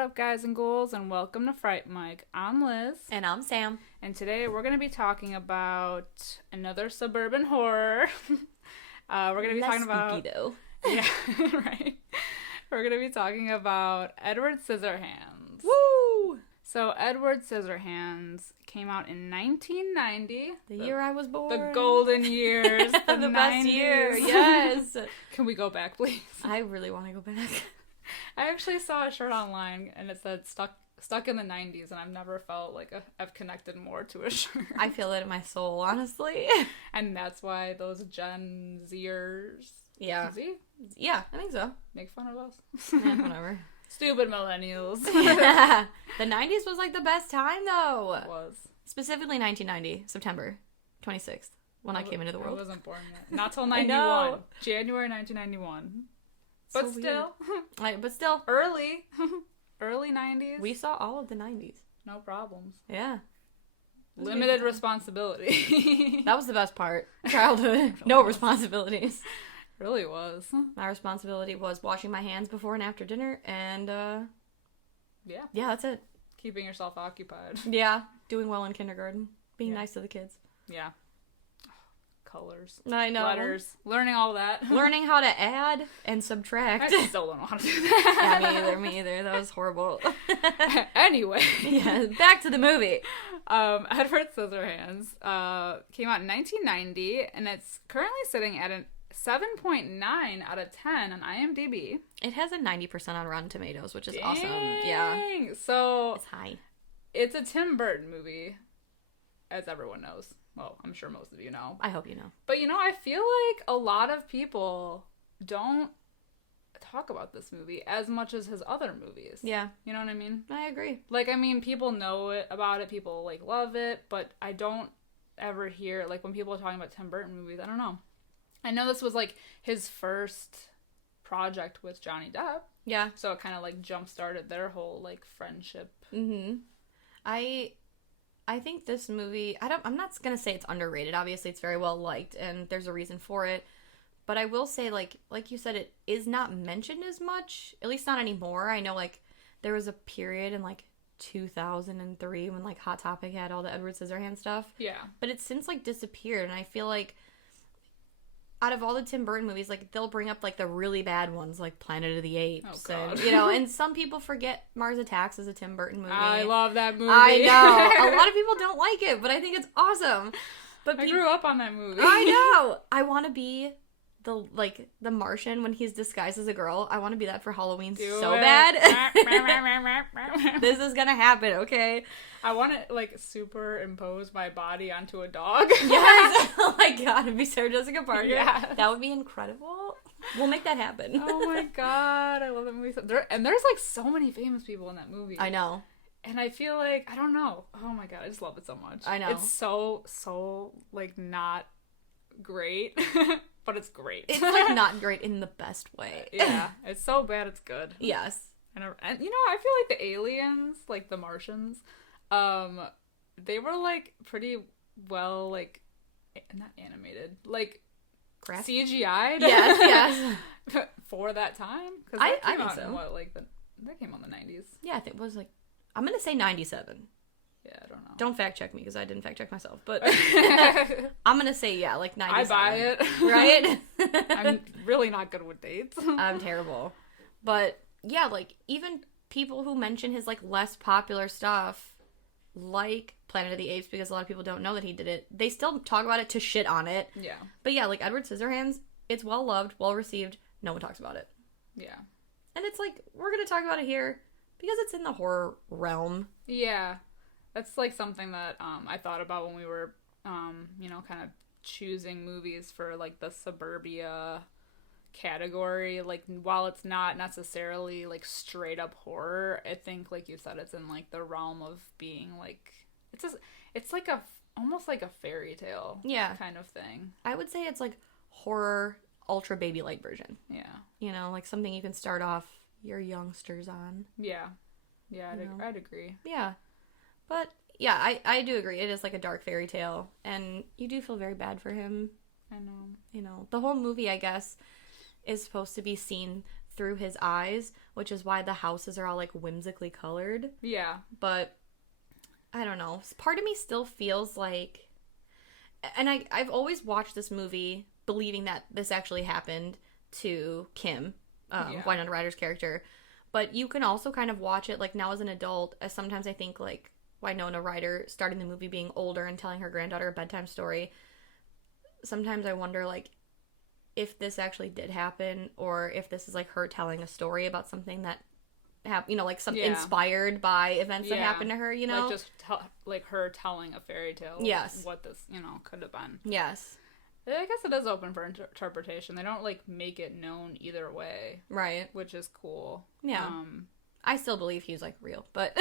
up, guys and ghouls, and welcome to Fright Mike. I'm Liz. And I'm Sam. And today we're going to be talking about another suburban horror. We're going to be talking about... spooky, though. Yeah, right. We're going to be talking about Edward Scissorhands. Woo! So, Edward Scissorhands came out in 1990. The year I was born. The golden years. The best 90s. year, yes. Can we go back, please? I really want to go back. I actually saw a shirt online, and it said stuck in the 90s, and I've never felt like I've connected more to a shirt. I feel it in my soul, honestly. And that's why those Gen Zers... Yeah. Z? Yeah, I think so. Make fun of us. Yeah, whatever. Stupid millennials. The 90s was like the best time, though. It was. Specifically 1990, September 26th, when I came into the world. I wasn't born yet. Not till 91. know. January 1991. So But still. but still. Early. Early 90s. We saw all of the 90s. No problems. Yeah. Limited responsibility. That was the best part. Childhood. No responsibilities. Really was. My responsibility was washing my hands before and after dinner, and Yeah. yeah, that's it. Keeping yourself occupied. Yeah, doing well in kindergarten, being nice to the kids. Yeah. Colors. I know. Letters. Learning all that. Learning how to add and subtract. I still don't know how to do that. Yeah, me either. That was horrible. Anyway. Yeah, back to the movie. Edward Scissorhands came out in 1990, and it's currently sitting at a 7.9 out of 10 on IMDb. It has a 90% on Rotten Tomatoes, which is awesome. Yeah. So It's high. it's a Tim Burton movie, as everyone knows. Well, I'm sure most of you know. I hope you know. But, I feel like a lot of people don't talk about this movie as much as his other movies. Yeah. You know what I mean? I agree. Like, people know about it. People, love it. But I don't ever hear, when people are talking about Tim Burton movies, I don't know. I know this was, his first project with Johnny Depp. Yeah. So it kind of, jump-started their whole, friendship. Mm-hmm. I think this movie, I'm not going to say it's underrated. Obviously, it's very well liked, and there's a reason for it. But I will say, like you said, it is not mentioned as much, at least not anymore. I know, there was a period in, 2003 when, Hot Topic had all the Edward Scissorhands stuff. Yeah. But it's since, disappeared, and I feel like out of all the Tim Burton movies, they'll bring up, the really bad ones, like Planet of the Apes. Oh, God. And, and some people forget Mars Attacks is a Tim Burton movie. I love that movie. I know. A lot of people don't like it, but I think it's awesome. But I grew up on that movie. I know. I want to be the Martian when he's disguised as a girl. I want to be that for Halloween bad. This is going to happen, okay? I want to, superimpose my body onto a dog. Yes. Oh, my God. It'd be Sarah Jessica Parker. Yes. That would be incredible. We'll make that happen. Oh, my God. I love that movie. There's, so many famous people in that movie. I know. And I feel I don't know. Oh, my God. I just love it so much. I know. It's so, not great. But it's great. It's, not great in the best way. Yeah. It's so bad it's good. Yes. And I feel like the aliens, the Martians, they were, pretty well, not animated, CGI'd. Yes. For that time. Because I came think out so. in that came out in the 90s. Yeah, I think it was, I'm going to say 97. Yeah, I don't know. Don't fact check me because I didn't fact check myself. But I'm going to say, 97. I buy it. Right? I'm really not good with dates. I'm terrible. But, yeah, even people who mention his, less popular stuff, like Planet of the Apes, because a lot of people don't know that he did it, they still talk about it to shit on it. Yeah. But, yeah, Edward Scissorhands, it's well-loved, well-received. No one talks about it. Yeah. And it's we're going to talk about it here because it's in the horror realm. Yeah. That's, something that I thought about when we were, kind of choosing movies for, the Suburbia category. While it's not necessarily, straight up horror, I think, like you said, it's in, the realm of being, it's almost like a fairy tale kind of thing. I would say it's, horror ultra baby light version. Yeah. Something you can start off your youngsters on. Yeah. Yeah, I'd agree. Yeah. But, yeah, I do agree. It is a dark fairy tale, and you do feel very bad for him. I know. The whole movie, I guess, is supposed to be seen through his eyes, which is why the houses are all like whimsically colored. Yeah. But I don't know. Part of me still feels like, and I've always watched this movie believing that this actually happened to Kim, Winona Ryder's character. But you can also kind of watch it, like, now as an adult, as sometimes I think, like, Winona Ryder starting the movie being older and telling her granddaughter a bedtime story. Sometimes I wonder, like, if this actually did happen, or if this is, like, her telling a story about something that happened, you know, like, something inspired by events that happened to her, you know? Like, just, like, her telling a fairy tale. Yes. What this, you know, could have been. Yes. I guess it is open for interpretation. They don't, like, make it known either way. Right. Which is cool. Yeah. I still believe he's, like, real, but...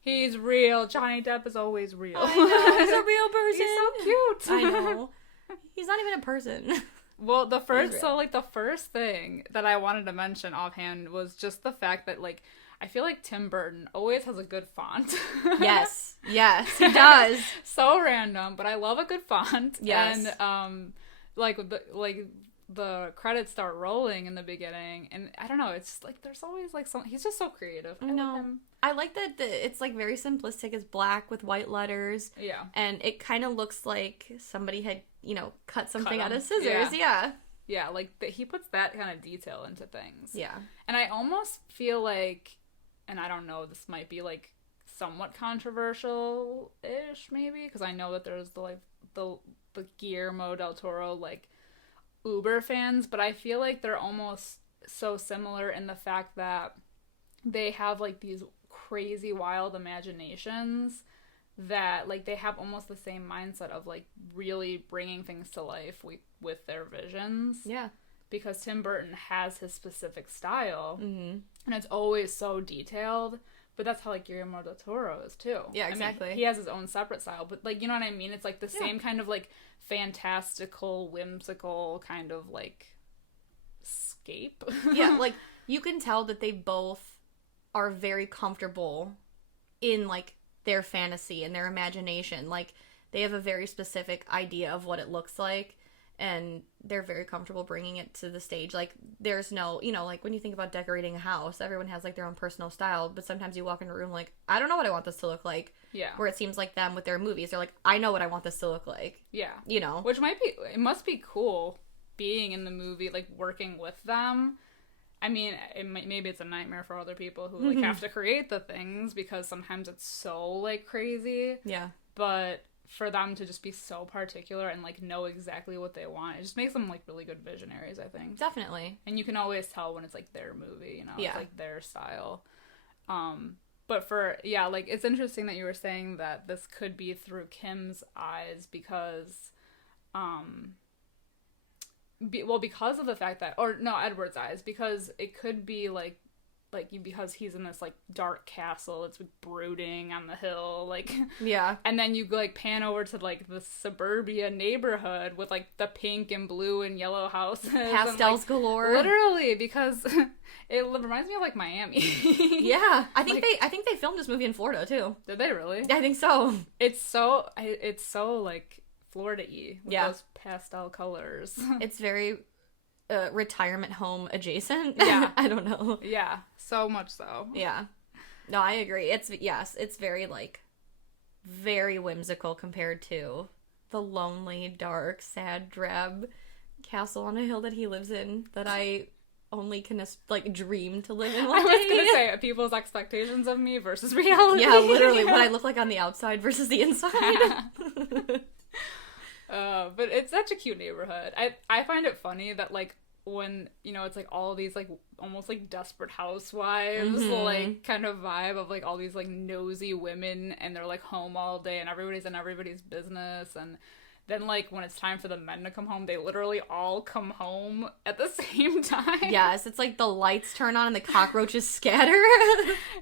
He's real. Johnny Depp is always real. I know, he's a real person. He's so cute. I know. He's not even a person. Well, the first thing that I wanted to mention offhand was just the fact that, like, I feel like Tim Burton always has a good font. Yes, he does. So random, but I love a good font. Yes. And, the credits start rolling in the beginning, and I don't know, it's just, like, there's always, like, he's just so creative. I love him. I like that it's, like, very simplistic. It's black with white letters. Yeah. And it kind of looks like somebody had, you know, cut something out of scissors. Yeah. Yeah, like, he puts that kind of detail into things. Yeah. And I almost feel like, and I don't know, this might be, like, somewhat controversial-ish, maybe, because I know that there's, the Guillermo del Toro, like, uber fans, but I feel like they're almost so similar in the fact that they have, like, these crazy wild imaginations that, like, they have almost the same mindset of, like, really bringing things to life with their visions. Yeah. Because Tim Burton has his specific style, mm-hmm. and it's always so detailed, but that's how, like, Guillermo del Toro is, too. Yeah, exactly. I mean, he has his own separate style, but, like, you know what I mean? It's, like, the same kind of, like, fantastical, whimsical kind of, like, scape. Yeah, like, you can tell that they both are very comfortable in, like, their fantasy and their imagination. Like, they have a very specific idea of what it looks like, and they're very comfortable bringing it to the stage. Like, there's no, you know, like, when you think about decorating a house, everyone has, like, their own personal style, but sometimes you walk in a room like, I don't know what I want this to look like. Yeah. Where it seems like them with their movies, they're like, I know what I want this to look like. Yeah. You know? Which it must be cool being in the movie, like, working with them. I mean, maybe it's a nightmare for other people who, like, have to create the things, because sometimes it's so, like, crazy. Yeah. But for them to just be so particular and, like, know exactly what they want, it just makes them, like, really good visionaries, I think. Definitely. And you can always tell when it's, like, their movie, you know? Yeah. It's, like, their style. But like, it's interesting that you were saying that this could be through Kim's eyes because, because of the fact that, or no, Edward's eyes, because it could be, like, because he's in this, like, dark castle, it's, like, brooding on the hill, like, yeah, and then you, like, pan over to, like, the suburbia neighborhood with, like, the pink and blue and yellow houses, pastels and, like, galore, literally, because it reminds me of, like, Miami. Yeah, I think they filmed this movie in Florida too. Did they really? I think so. It's so like Florida-y with those pastel colors. It's very retirement home adjacent. Yeah. I don't know. Yeah, so much so. Yeah. No, I agree. It's very, like, very whimsical compared to the lonely, dark, sad, drab castle on a hill that he lives in that I only can, like, dream to live in one I day. was gonna say, people's expectations of me versus reality. Yeah, literally, what I look like on the outside versus the inside. But it's such a cute neighborhood. I find it funny that, like, when, you know, it's, like, all these, like, almost, like, Desperate Housewives, like, kind of vibe of, like, all these, like, nosy women, and they're, like, home all day, and everybody's in everybody's business, and then, like, when it's time for the men to come home, they literally all come home at the same time. Yes, it's like the lights turn on and the cockroaches scatter.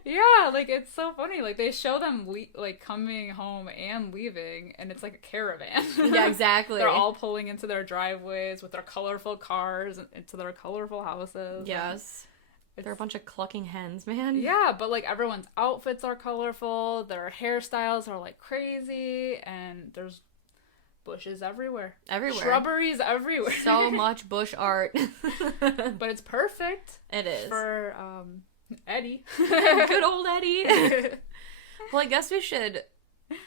Yeah, like, it's so funny. Like, they show them, like, coming home and leaving, and it's like a caravan. Yeah, exactly. They're all pulling into their driveways with their colorful cars and into their colorful houses. Yes. They're a bunch of clucking hens, man. Yeah, but, like, everyone's outfits are colorful, their hairstyles are, like, crazy, and there's bushes everywhere. Everywhere. Shrubberies everywhere. So much bush art. But it's perfect. It is. For Eddie. Good old Eddie. Well, I guess we should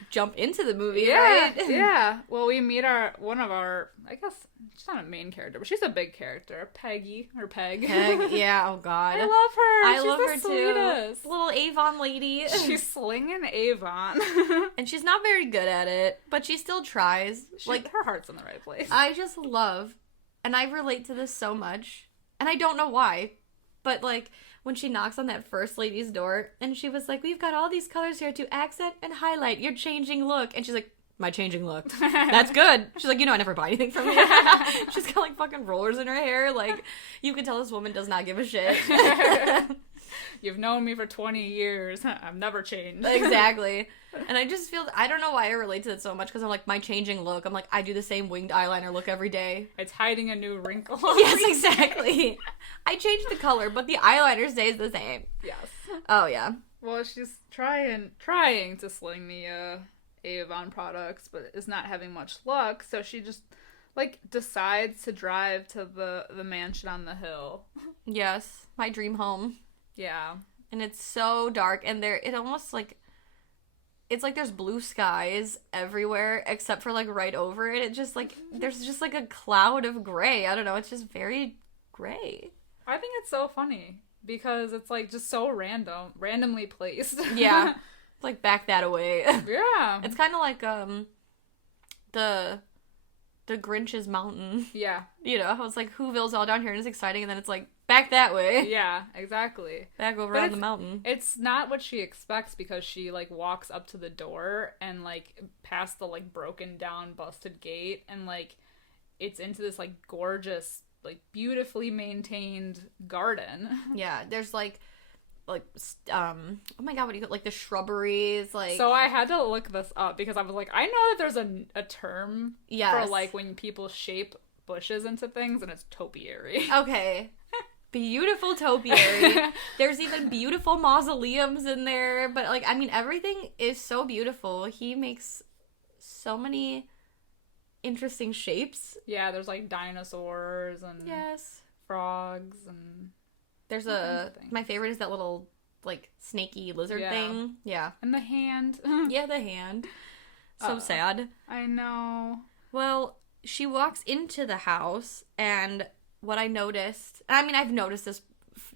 jump into the movie, right? Yeah. Well, we meet one of our, I guess, she's not a main character, but she's a big character. Peggy, or Peg. Peg, yeah, oh god. I love her. She's love her sweetest. too. Little Avon lady. She's slinging Avon. And she's not very good at it, but she still tries. Her heart's in the right place. I just love, and I relate to this so much, and I don't know why, but like, when she knocks on that first lady's door, and she was like, we've got all these colors here to accent and highlight your changing look. And she's like, my changing look. That's good. She's like, I never buy anything from you. She's got, like, fucking rollers in her hair. Like, you can tell this woman does not give a shit. You've known me for 20 years. I've never changed. Exactly. And I just feel, I don't know why I relate to it so much, because I'm like, my changing look. I'm like, I do the same winged eyeliner look every day. It's hiding a new wrinkle. Yes, exactly. I changed the color, but the eyeliner stays the same. Yes. Oh, yeah. Well, she's trying to sling the Avon products, but is not having much luck, so she just, like, decides to drive to the mansion on the hill. Yes, my dream home. Yeah. And it's so dark, and it almost, like, it's like there's blue skies everywhere, except for, like, right over it. It just, like, there's just, like, a cloud of gray. I don't know, it's just very gray. I think it's so funny, because it's, like, just so randomly placed. Yeah. Like, back that away. Yeah. It's kind of like, the Grinch's Mountain. Yeah. I was like, Whoville's all down here, and it's exciting, and then it's like, back that way. Yeah, exactly. Back over on the mountain. It's not what she expects, because she, like, walks up to the door and, like, past the, like, broken down, busted gate, and, like, it's into this, like, gorgeous, like, beautifully maintained garden. Yeah, there's, like, oh my god, what do you call, like, the shrubberies, like... So I had to look this up, because I was like, I know that there's a term for, like, when people shape bushes into things, and it's topiary. Okay. Beautiful topiary. There's even beautiful mausoleums in there, but, like, I mean, everything is so beautiful. He makes so many interesting shapes. Yeah, there's, like, dinosaurs and frogs and... There's my favorite is that little, like, snaky lizard thing. Yeah. And the hand. Yeah, the hand. So sad. I know. Well, she walks into the house, and what I noticed, I mean, I've noticed this,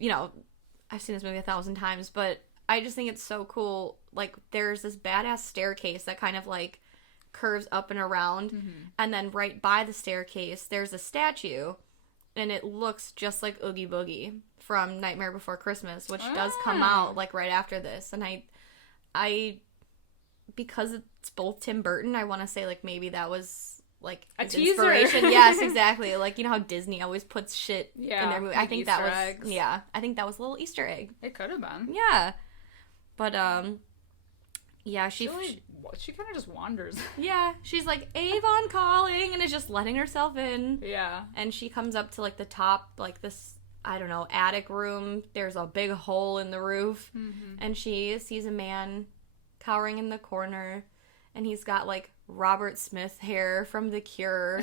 I've seen this movie 1,000 times, but I just think it's so cool. Like, there's this badass staircase that kind of, like, curves up and around, and then right by the staircase, there's a statue, and it looks just like Oogie Boogie from Nightmare Before Christmas, which does come out, like, right after this. And I because it's both Tim Burton, I want to say, like, maybe that was, like, a teaser. Inspiration. Yes, exactly. Like, you know how Disney always puts shit in their movie? Like, I think Easter that was, eggs. yeah, I think that was a little Easter egg. It could have been. Yeah. But, yeah, she kind of just wanders. Yeah, she's like, Avon calling, and is just letting herself in. Yeah. And she comes up to, like, the top, like, this, I don't know, attic room. There's a big hole in the roof. And she sees a man cowering in the corner, and he's got, like, Robert Smith hair from The Cure.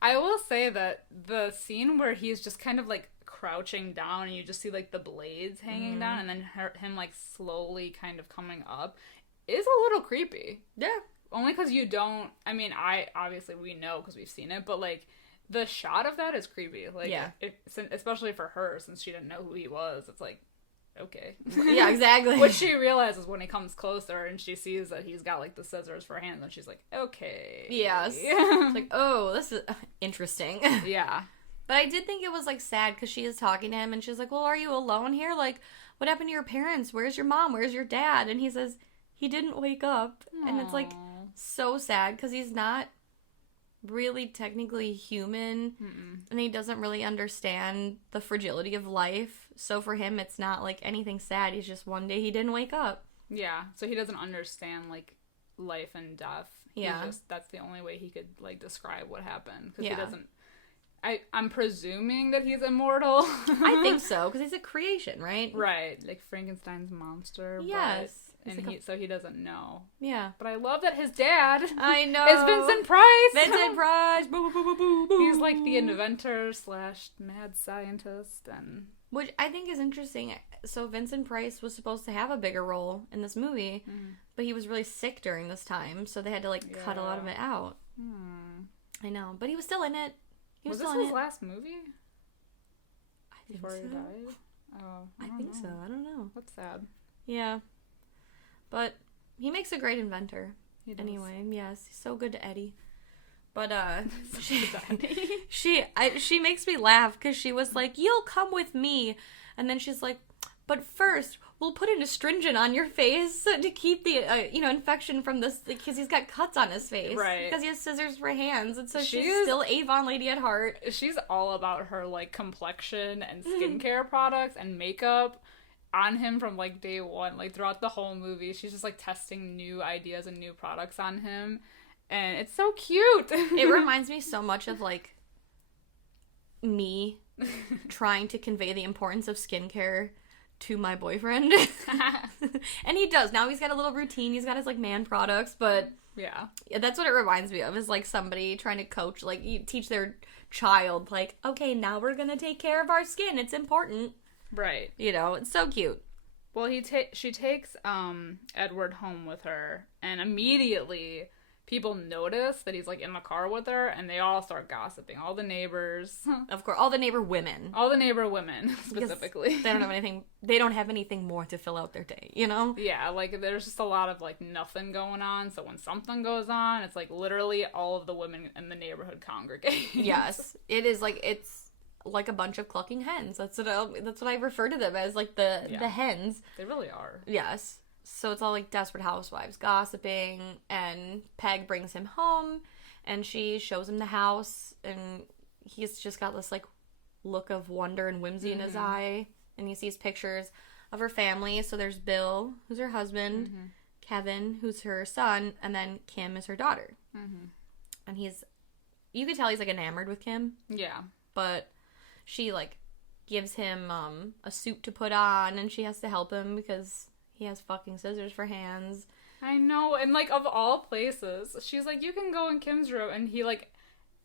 I will say that the scene where he's just kind of, like, crouching down, and you just see, like, the blades hanging down, and then him, like, slowly kind of coming up, is a little creepy. Yeah. Only because you don't... I mean, obviously, we know because we've seen it, but, like, the shot of that is creepy. Like, yeah. Especially for her, since she didn't know who he was. It's like, okay. Yeah, exactly. What she realizes when he comes closer and she sees that he's got, like, the scissors for hands, and she's like, okay. Yes. It's like, oh, this is interesting. Yeah. But I did think it was, like, sad, because she is talking to him, and she's like, well, are you alone here? Like, what happened to your parents? Where's your mom? Where's your dad? And he says, he didn't wake up. Aww. And it's, like, so sad, because he's not really technically human. And he doesn't really understand the fragility of life. So for him, it's not, like, anything sad. He's just, one day he didn't wake up. Yeah, so he doesn't understand, like, life and death. Yeah. That's the only way he could, like, describe what happened. Because he doesn't... I'm presuming that he's immortal. I think so, because he's a creation, right? Right, like Frankenstein's monster. Yes. so he doesn't know. Yeah. But I love that his dad I know. is Vincent Price. Vincent Price. Boo, boo, boo, boo, boo. He's like the inventor / mad scientist, and which I think is interesting. So Vincent Price was supposed to have a bigger role in this movie, but he was really sick during this time, so they had to like cut a lot of it out. I know, but he was still in it. Was this his last movie? I think Before so. he died? Oh, I think so. I don't know. That's sad. Yeah. But he makes a great inventor. He does. Anyway, yes, he's so good to Eddie. But she makes me laugh because she was like, "You'll come with me," and then she's like, "But first, we'll put an astringent on your face to keep the infection from this because he's got cuts on his face, right? Because he has scissors for hands, and so she's still Avon lady at heart. She's all about her like complexion and skincare products and makeup on him from like day one, like throughout the whole movie. She's just like testing new ideas and new products on him. And it's so cute. It reminds me so much of, like, me trying to convey the importance of skincare to my boyfriend. And he does. Now he's got a little routine. He's got his, like, man products. But, yeah, that's what it reminds me of, is, like, somebody trying to coach, like, you teach their child, like, okay, now we're going to take care of our skin. It's important. Right. It's so cute. Well, she takes Edward home with her. And immediately people notice that he's, like, in the car with her, and they all start gossiping. All the neighbors. Of course. All the neighbor women. All the neighbor women, specifically. They don't have anything more to fill out their day, Yeah, like, there's just a lot of, like, nothing going on. So when something goes on, it's, like, literally all of the women in the neighborhood congregate. Yes. It is, like, it's like a bunch of clucking hens. That's what I refer to them as, like, the hens. They really are. Yes. So it's all like Desperate Housewives gossiping, and Peg brings him home, and she shows him the house, and he's just got this like look of wonder and whimsy in his eye, and he sees pictures of her family. So there's Bill, who's her husband, Kevin, who's her son, and then Kim is her daughter. And you could tell he's like enamored with Kim. Yeah. But she like gives him a suit to put on, and she has to help him because he has fucking scissors for hands. I know, and like of all places, she's like, you can go in Kim's room, and he like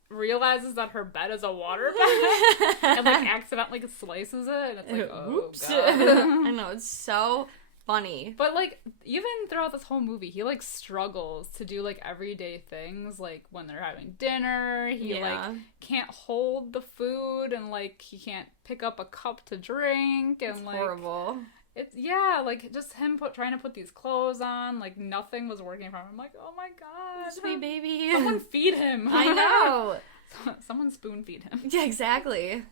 realizes that her bed is a water bed and like accidentally slices it, and it's like, oh, oops. God. I know, it's so funny. But like even throughout this whole movie, he like struggles to do like everyday things, like when they're having dinner, he like can't hold the food, and like he can't pick up a cup to drink, and it's like horrible. It's like just him trying to put these clothes on, like nothing was working for him. I'm like, oh my god, sweet baby, someone feed him. I know. Someone spoon feed him. Yeah, exactly.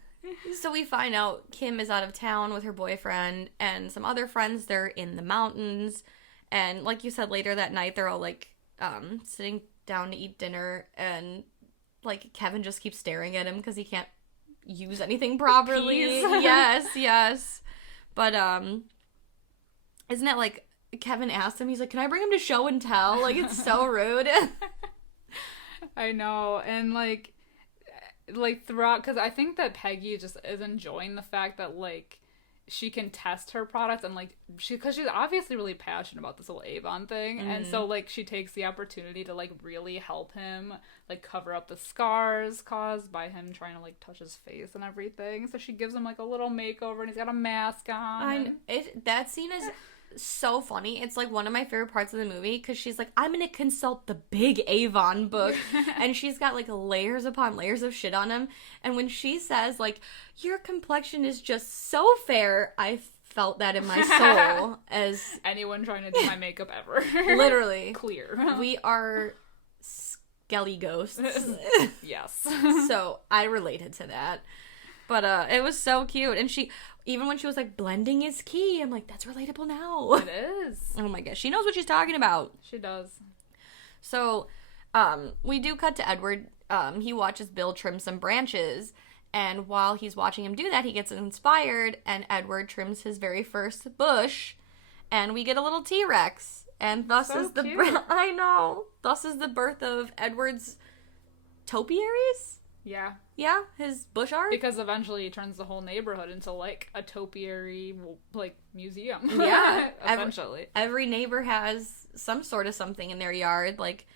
So we find out Kim is out of town with her boyfriend and some other friends. They're in the mountains, and like you said, later that night they're all like sitting down to eat dinner, and like Kevin just keeps staring at him because he can't use anything properly. Yes. But, isn't it like, Kevin asked him, he's like, can I bring him to show and tell? Like, it's so rude. I know, and like throughout, because I think that Peggy just is enjoying the fact that, like, she can test her products, and, like, because she's obviously really passionate about this whole Avon thing, and so, like, she takes the opportunity to, like, really help him, like, cover up the scars caused by him trying to, like, touch his face and everything. So she gives him, like, a little makeover, and he's got a mask on. That scene is so funny. It's, like, one of my favorite parts of the movie, because she's like, I'm gonna consult the big Avon book, and she's got, like, layers upon layers of shit on him, and when she says, like, your complexion is just so fair, I felt that in my soul as anyone trying to do my makeup ever. Literally. Clear. We are skelly ghosts. Yes. So I related to that. But it was so cute. And she, even when she was like, blending is key, I'm like, that's relatable now. It is. Oh my gosh. She knows what she's talking about. She does. So we do cut to Edward. He watches Bill trim some branches. And while he's watching him do that, he gets inspired, and Edward trims his very first bush, and we get a little T-Rex. And thus so is the cute. I know. Thus is the birth of Edward's topiaries. Yeah. Yeah, his bush art. Because eventually he turns the whole neighborhood into, like, a topiary, like, museum. Yeah. Essentially. Every neighbor has some sort of something in their yard. Like,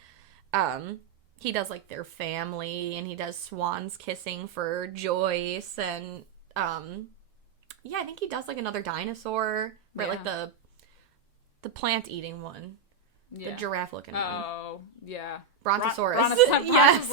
he does, like, their family, and he does swans kissing for Joyce, and, yeah, I think he does, like, another dinosaur. Right, like, the plant-eating one. Yeah. The giraffe-looking one. Oh, yeah. Brontosaurus. Yes.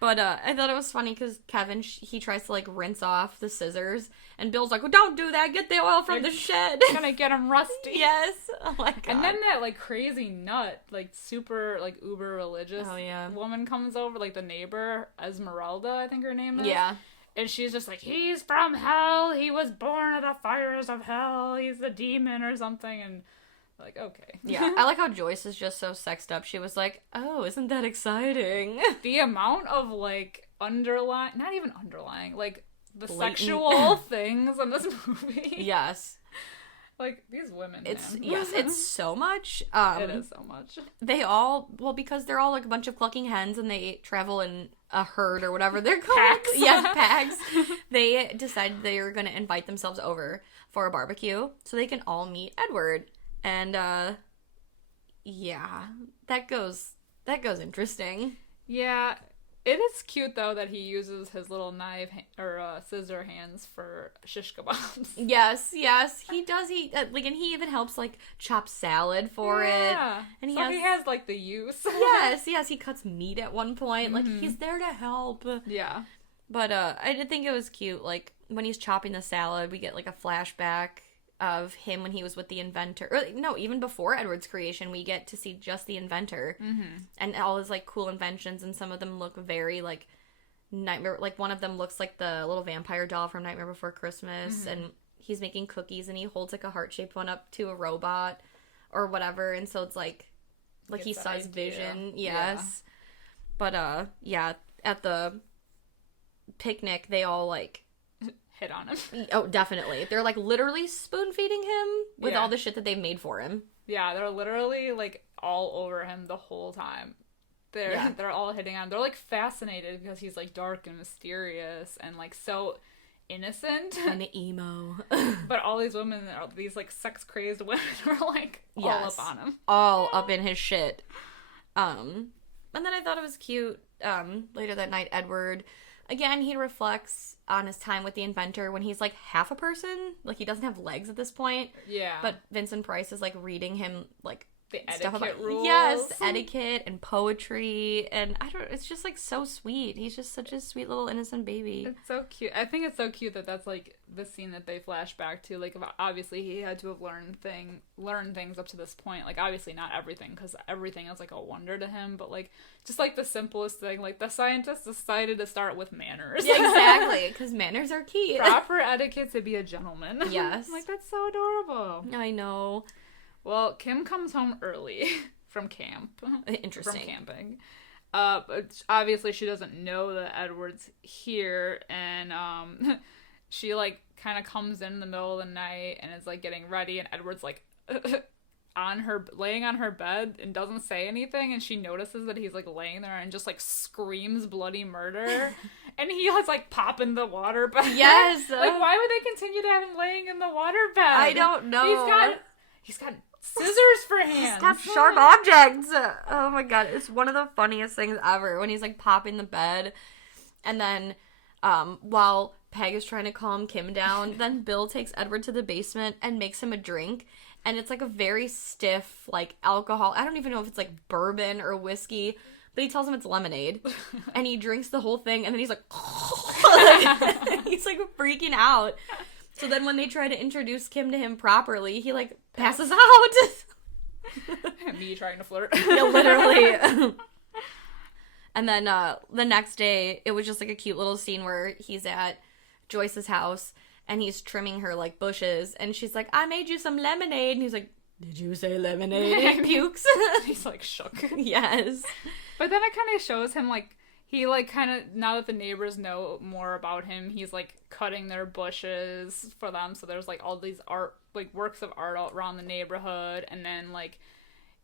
But I thought it was funny because Kevin, he tries to, like, rinse off the scissors, and Bill's like, well, don't do that, get the oil from the shed. It's gonna get him rusty. Yes. Oh my God. And then that, like, crazy nut, like, super, like, uber religious woman comes over, like, the neighbor, Esmeralda, I think her name is. Yeah. And she's just like, he's from hell, he was born of the fires of hell, he's a demon or something, and... Like, okay. Yeah, I like how Joyce is just so sexed up. She was like, oh, isn't that exciting? The amount of, like, not even underlying, like, the sexual things in this movie. Yes. Like, these women, Yes, it's so much. It is so much. Because they're all, like, a bunch of clucking hens, and they travel in a herd or whatever they're called. Packs. Yes, packs. They decided they were going to invite themselves over for a barbecue so they can all meet Edward. And, yeah, that goes interesting. Yeah, it is cute, though, that he uses his little knife or scissor hands for shish kebabs. Yes, he does. And he even helps, like, chop salad for it. And he has, like, the use. Yes, he cuts meat at one point. Like, he's there to help. Yeah. But, I did think it was cute. Like, when he's chopping the salad, we get, like, a flashback of him when he was with the inventor. Or, no, even before Edward's creation, we get to see just the inventor. And all his, like, cool inventions, and some of them look very, like, Nightmare. Like, one of them looks like the little vampire doll from Nightmare Before Christmas, and he's making cookies, and he holds, like, a heart-shaped one up to a robot or whatever, and so it's like he saws vision. Yes. Yeah. But, yeah, at the picnic, they all, like, hit on him. Oh, definitely. They're, like, literally spoon-feeding him with all the shit that they've made for him. Yeah, they're literally, like, all over him the whole time. They're all hitting on him. They're, like, fascinated because he's, like, dark and mysterious and, like, so innocent. And emo. But all these women, these, like, sex-crazed women are, like, all up on him. All up in his shit. And then I thought it was cute, later that night, Edward... Again, he reflects on his time with the inventor when he's, like, half a person. Like, he doesn't have legs at this point. Yeah. But Vincent Price is, like, reading him, like, the stuff etiquette about... rules. Yes, etiquette and poetry. And it's just, like, so sweet. He's just such a sweet little innocent baby. It's so cute. I think it's so cute that that's, like, the scene that they flash back to. Like, obviously he had to have learned things up to this point. Like, obviously not everything, because everything is, like, a wonder to him. But, like, just, like, the simplest thing. Like, the scientists decided to start with manners. Yeah, exactly. Because manners are key. Proper etiquette to be a gentleman. Yes. Like, that's so adorable. I know. Well, Kim comes home early from camp. Interesting. From camping. But obviously she doesn't know that Edward's here, and she, like, kind of comes in the middle of the night and is, like, getting ready, and Edward's, like, laying on her bed and doesn't say anything, and she notices that he's, like, laying there and just, like, screams bloody murder. And he was, like, popping the water bed. Yes. Like, why would they continue to have him laying in the water bed? I don't know. He's got scissors for hands. He's got sharp objects. Oh my god, it's one of the funniest things ever when he's, like, popping the bed, and then while Peg is trying to calm Kim down, then Bill takes Edward to the basement and makes him a drink, and it's, like, a very stiff, like, alcohol. I don't even know if it's, like, bourbon or whiskey, but he tells him it's lemonade, and he drinks the whole thing, and then he's like, he's, like, freaking out. So then when they try to introduce Kim to him properly, he, like, passes out. Me trying to flirt. Yeah, literally. And then the next day, it was just, like, a cute little scene where he's at Joyce's house, and he's trimming her, like, bushes, and she's like, I made you some lemonade. And he's like, did you say lemonade? And he pukes. He's, like, shook. Yes. But then it kind of shows him, like, he, like, kind of, now that the neighbors know more about him, he's, like, cutting their bushes for them. So there's, like, all these works of art all around the neighborhood. And then, like,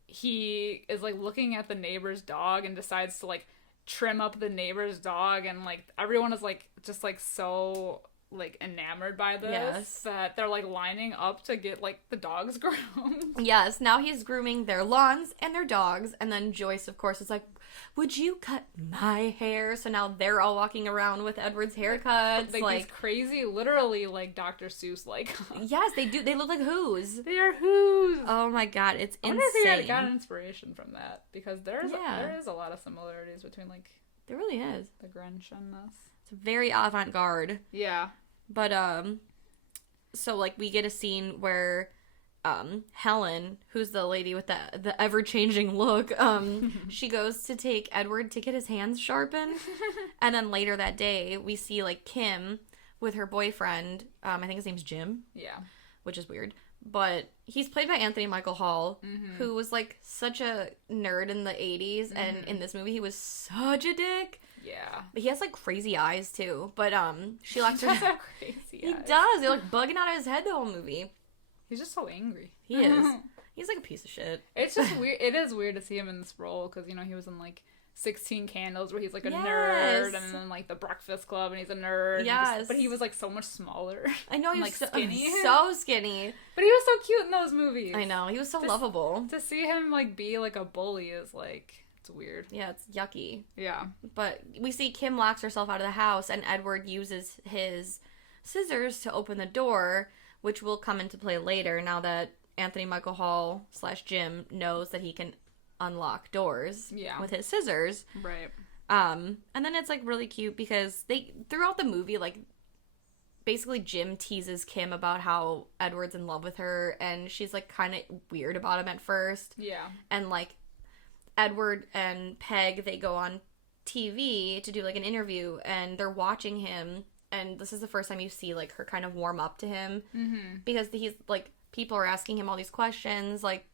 he is, like, looking at the neighbor's dog and decides to, like, trim up the neighbor's dog, and like everyone is like just like so like enamored by this that they're like lining up to get like the dogs groomed. Yes, now he's grooming their lawns and their dogs, and then Joyce, of course, is like, would you cut my hair? So now they're all walking around with Edward's haircuts. Like these crazy, literally like Dr. Seuss like. Yes, they do. They look like Who's. They are Who's. Oh my god, it's insane. I wonder if he got inspiration from that, because there is a lot of similarities between like. There really is. The Grinch and this. It's very avant-garde. Yeah. But, so, like, we get a scene where, Helen, who's the lady with the ever-changing look, she goes to take Edward to get his hands sharpened. And then later that day, we see, like, Kim with her boyfriend, I think his name's Jim. Yeah. Which is weird. But he's played by Anthony Michael Hall, who was, like, such a nerd in the 80s, and in this movie he was such a dick. Yeah. But he has, like, crazy eyes, too. But, she locks her... He does have crazy eyes. He does. They're, like, bugging out of his head the whole movie. He's just so angry. He is. He's, like, a piece of shit. It's just weird. It is weird to see him in this role, because, you know, he was in, like, 16 Candles, where he's, like, a nerd, and then, like, The Breakfast Club, and he's a nerd. Yes. But he was, like, so much smaller. I know, he was, like, skinny. So skinny. But he was so cute in those movies. I know. He was so lovable. To see him, like, be, like, a bully is, like... It's weird. Yeah, it's yucky. Yeah. But we see Kim locks herself out of the house, and Edward uses his scissors to open the door, which will come into play later now that Anthony Michael Hall / Jim knows that he can unlock doors with his scissors. Right. And then it's, like, really cute because throughout the movie, like, basically Jim teases Kim about how Edward's in love with her, and she's, like, kind of weird about him at first. Yeah. And, like, Edward and Peg, they go on TV to do, like, an interview, and they're watching him, and this is the first time you see, like, her kind of warm up to him, because he's, like, people are asking him all these questions, like,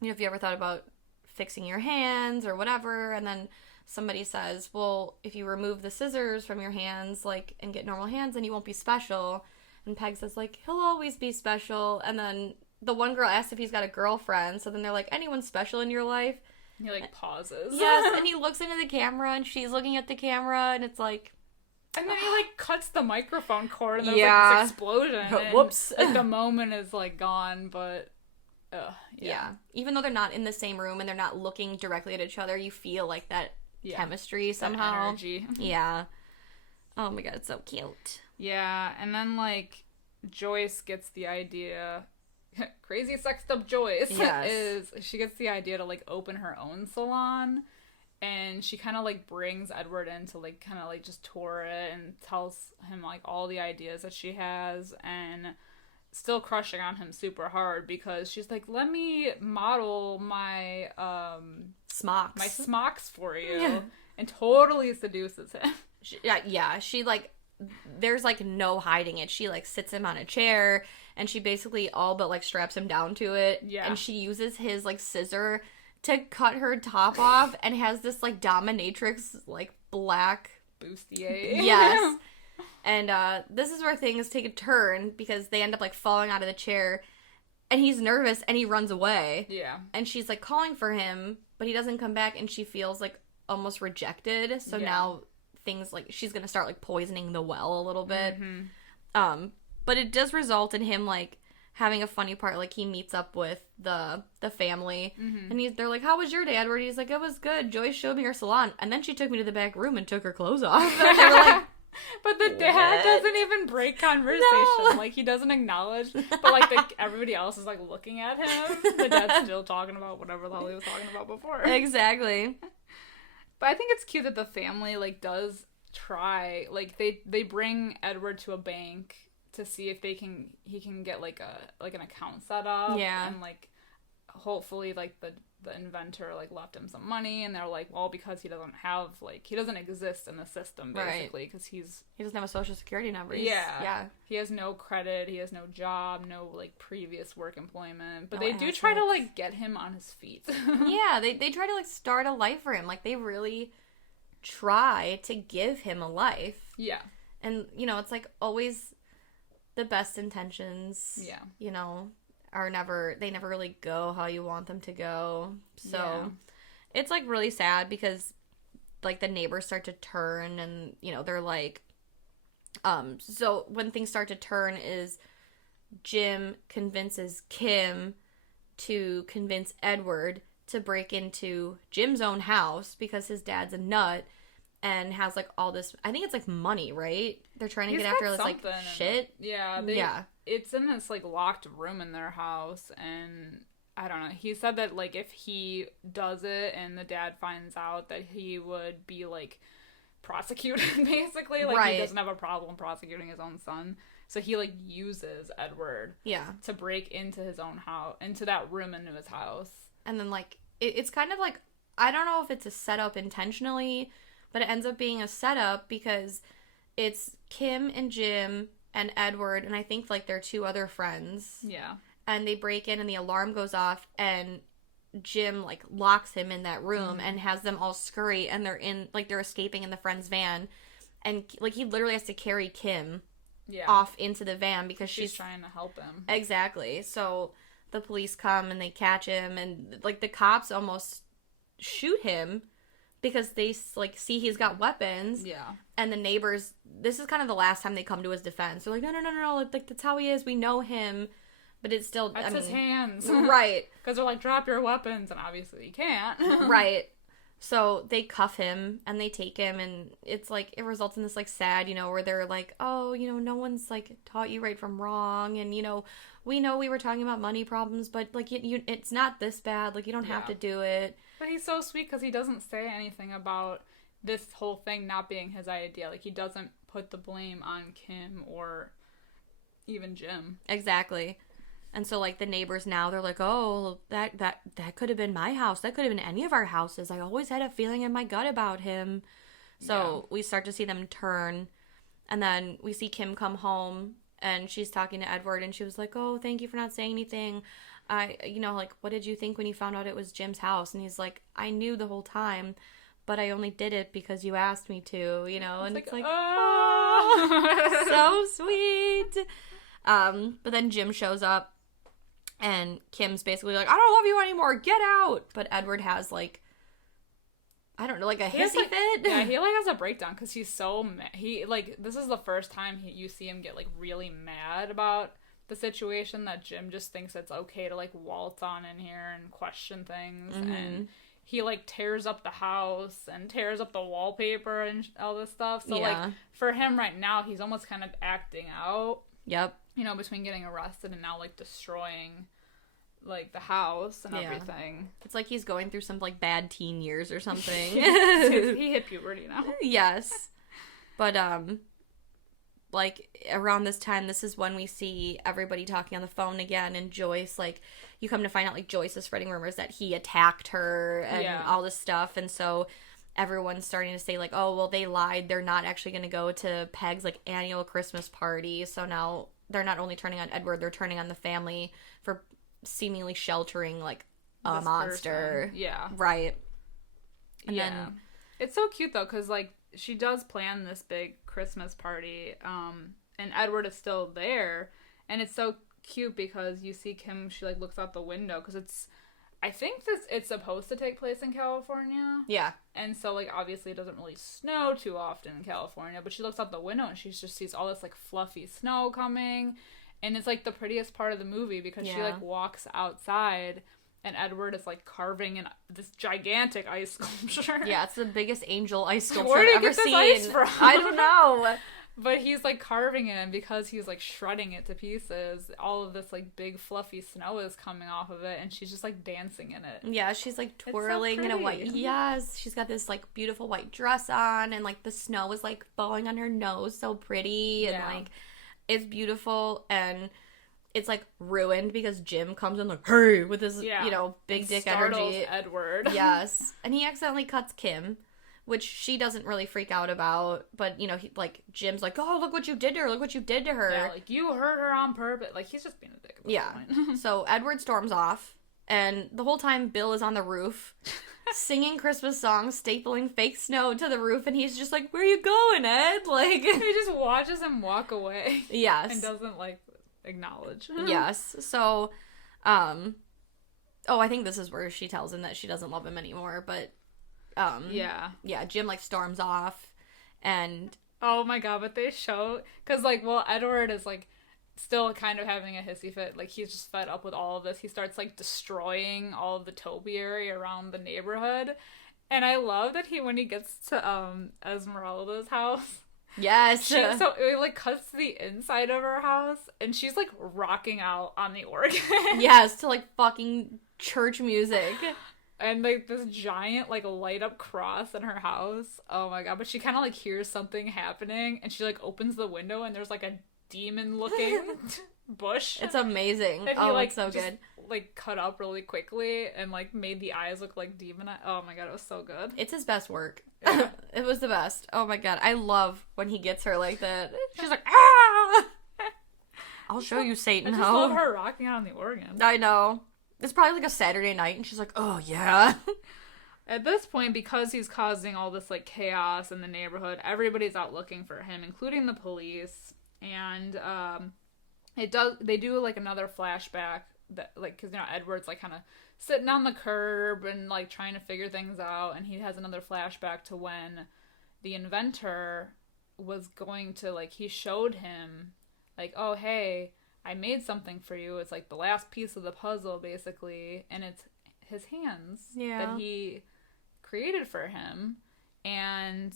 you know, if you ever thought about fixing your hands or whatever, and then somebody says, well, if you remove the scissors from your hands, like, and get normal hands, then you won't be special, and Peg says, like, he'll always be special, and then the one girl asks if he's got a girlfriend, so then they're like, anyone special in your life? He, like, pauses. Yes, and he looks into the camera, and she's looking at the camera, and it's like... And then he, like, cuts the microphone cord, and there's, like, this explosion. Whoops. And, like, the moment is, like, gone, but... Yeah. Even though they're not in the same room, and they're not looking directly at each other, you feel, like, that chemistry somehow. That energy. Yeah. Oh my god, it's so cute. Yeah, and then, like, Joyce gets the idea... Crazy sexed up Joyce is she gets the idea to like open her own salon, and she kind of like brings Edward in to like kind of like just tour it and tells him like all the ideas that she has, and still crushing on him super hard because she's like, let me model my smocks for you, and totally seduces him. She like, there's like no hiding it. She like sits him on a chair, and she basically all but like straps him down to it. Yeah. And she uses his like scissor to cut her top off, and has this like dominatrix like black bustier. Yes. And this is where things take a turn, because they end up like falling out of the chair, and he's nervous and he runs away. Yeah. And she's like calling for him, but he doesn't come back, and she feels like almost rejected. So now things like she's gonna start like poisoning the well a little bit. But it does result in him like having a funny part. Like he meets up with the family, and they're like, how was your day, Edward? He's like, it was good. Joyce showed me her salon, and then she took me to the back room and took her clothes off. And they were like, but the dad doesn't even break conversation. No. Like he doesn't acknowledge, but like everybody else is like looking at him. The dad's still talking about whatever the hell he was talking about before. Exactly. But I think it's cute that the family like does try, like they bring Edward to a bank to see if he can get like an account set up. Yeah. And like hopefully like the inventor like left him some money, and they're like, well, because he doesn't exist in the system basically, because he doesn't have a social security number. Yeah. He has no credit, he has no job, no like previous work employment, but they do try to like get him on his feet. Yeah, they try to like start a life for him. Like they really try to give him a life. Yeah. And you know, it's like always the best intentions. Yeah. You know, they never really go how you want them to go. So it's like really sad, because like the neighbors start to turn, and you know they're like, so when things start to turn is Jim convinces Kim to convince Edward to break into Jim's own house because his dad's a nut and has like all this, I think it's like money, right? They're trying to get after this like shit. Yeah. It's in this like locked room in their house, and I don't know. He said that like if he does it and the dad finds out, that he would be like prosecuted basically. Like he doesn't have a problem prosecuting his own son. So he like uses Edward to break into his own house, into that room into his house. And then like it's kind of like, I don't know if it's a setup intentionally, but it ends up being a setup because it's Kim and Jim and Edward, and I think like their two other friends. Yeah. And they break in and the alarm goes off, and Jim like locks him in that room and has them all scurry, and they're escaping in the friend's van, and like he literally has to carry Kim off into the van because she's trying to help him. Exactly. So the police come and they catch him, and like the cops almost shoot him because they like see he's got weapons. Yeah. And the neighbors, this is kind of the last time they come to his defense. They're like, no, like that's how he is. We know him. But it's still, that's his hands. Right. Because they're like, drop your weapons, and obviously you can't. Right. So they cuff him, and they take him, and it's like, it results in this like sad, you know, where they're like, oh, you know, no one's like taught you right from wrong, and you know we were talking about money problems, but like it's not this bad, like you don't have to do it. But he's so sweet because he doesn't say anything about this whole thing not being his idea. Like he doesn't put the blame on Kim or even Jim. Exactly. And so, like, the neighbors now, they're like, oh, that could have been my house. That could have been any of our houses. I always had a feeling in my gut about him. So we start to see them turn. And then we see Kim come home, and she's talking to Edward, and she was like, oh, thank you for not saying anything. Like, what did you think when you found out it was Jim's house? And he's like, I knew the whole time, but I only did it because you asked me to, you know? And it's like, oh, so sweet. But then Jim shows up. And Kim's basically like, I don't love you anymore. Get out. But Edward has, like, I don't know, like a hissy fit. Yeah, he, like, has a breakdown because he's so mad. He, like, this is the first time you see him get, like, really mad about the situation, that Jim just thinks it's okay to, like, waltz on in here and question things. Mm-hmm. And he, like, tears up the house and tears up the wallpaper and all this stuff. So, like, for him right now, he's almost kind of acting out. Yep. You know, between getting arrested and now, like, destroying, like, the house and everything. It's like he's going through some, like, bad teen years or something. He hit puberty now. Yes. But, like, around this time, this is when we see everybody talking on the phone again, and Joyce, like, you come to find out, like, Joyce is spreading rumors that he attacked her and all this stuff, and so everyone's starting to say, like, oh, well, they lied. They're not actually going to go to Peg's, like, annual Christmas party. So now they're not only turning on Edward, they're turning on the family for seemingly sheltering, like, a this monster. Person. Yeah. Right. And then it's so cute, though, because, like, she does plan this big Christmas party, and Edward is still there. And it's so cute because you see Kim, she, like, looks out the window, because I think it's supposed to take place in California. Yeah. And so, like, obviously it doesn't really snow too often in California, but she looks out the window and she just sees all this, like, fluffy snow coming. And it's, like, the prettiest part of the movie because she, like, walks outside and Edward is, like, carving this gigantic ice sculpture. Yeah, it's the biggest angel ice sculpture Where did I've ever seen. Where did he get this ice from? I don't know. But he's, like, carving it, and because he's, like, shredding it to pieces, all of this, like, big fluffy snow is coming off of it, and she's just, like, dancing in it. Yeah, she's, like, twirling in a white... Yes, she's got this, like, beautiful white dress on, and, like, the snow is, like, falling on her nose, so pretty, and, like, it's beautiful, and it's, like, ruined because Jim comes in, like, hey, with his, you know, big dick energy. Edward. Yes, and he accidentally cuts Kim, which she doesn't really freak out about, but, you know, he, like, Jim's like, oh, look what you did to her, look what you did to her. Yeah, like, you hurt her on purpose. Like, he's just being a dick at this point. So Edward storms off, and the whole time Bill is on the roof, singing Christmas songs, stapling fake snow to the roof, and he's just like, where are you going, Ed? Like, he just watches him walk away. Yes. And doesn't, like, acknowledge. Yes. So, I think this is where she tells him that she doesn't love him anymore, but Yeah, Jim, like, storms off, and... Oh my god, but they show... Because, like, well, Edward is, like, still kind of having a hissy fit. Like, he's just fed up with all of this. He starts, like, destroying all of the topiary around the neighborhood. And I love that when he gets to Esmeralda's house... Yes. So it, like, cuts to the inside of her house, and she's, like, rocking out on the organ. Yes, to, like, fucking church music. And, like, this giant, like, light-up cross in her house. Oh, my God. But she kind of, like, hears something happening, and she, like, opens the window, and there's, like, a demon-looking bush. It's amazing. And he, like, it's so just, good. Like, cut up really quickly and, like, made the eyes look like demon eyes. Oh, my God. It was so good. It's his best work. Yeah. It was the best. Oh, my God. I love when he gets her like that. She's like, ah! I'll show you, Satan. I just love her rocking out on the organ. I know. It's probably like a Saturday night, and she's like, oh, yeah. At this point, because he's causing all this, like, chaos in the neighborhood, everybody's out looking for him, including the police. And they do, like, another flashback that, like, because, you know, Edward's, like, kind of sitting on the curb and, like, trying to figure things out, and he has another flashback to when the inventor was going to, like, he showed him, like, oh, hey, I made something for you. It's, like, the last piece of the puzzle, basically, and it's his hands that he created for him. And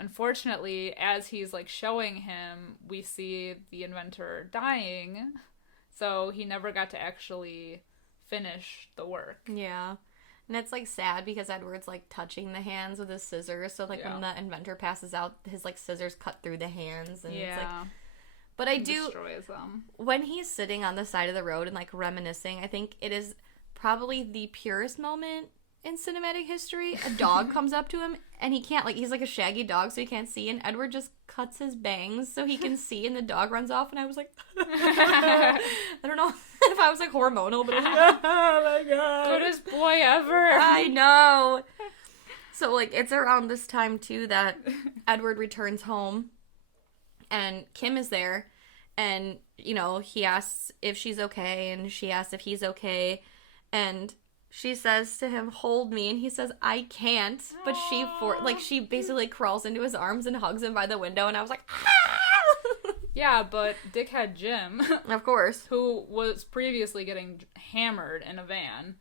unfortunately, as he's, like, showing him, we see the inventor dying, so he never got to actually finish the work. Yeah. And it's, like, sad because Edward's, like, touching the hands with his scissors, so, like, when the inventor passes out, his, like, scissors cut through the hands, and it's, like... But I do... Destroys them. When he's sitting on the side of the road and, like, reminiscing, I think it is probably the purest moment in cinematic history. A dog comes up to him, and he can't, like, he's like a shaggy dog, so he can't see, and Edward just cuts his bangs so he can see, and the dog runs off, and I was like... I don't know if I was, like, hormonal, but I was like, oh my god. Goodest boy ever. I know. So, like, it's around this time, too, that Edward returns home, and Kim is there, and, you know, he asks if she's okay, and she asks if he's okay, and she says to him, hold me, and he says, I can't, but she basically crawls into his arms and hugs him by the window, and I was like, ah! Yeah, but dickhead Jim, of course, who was previously getting hammered in a van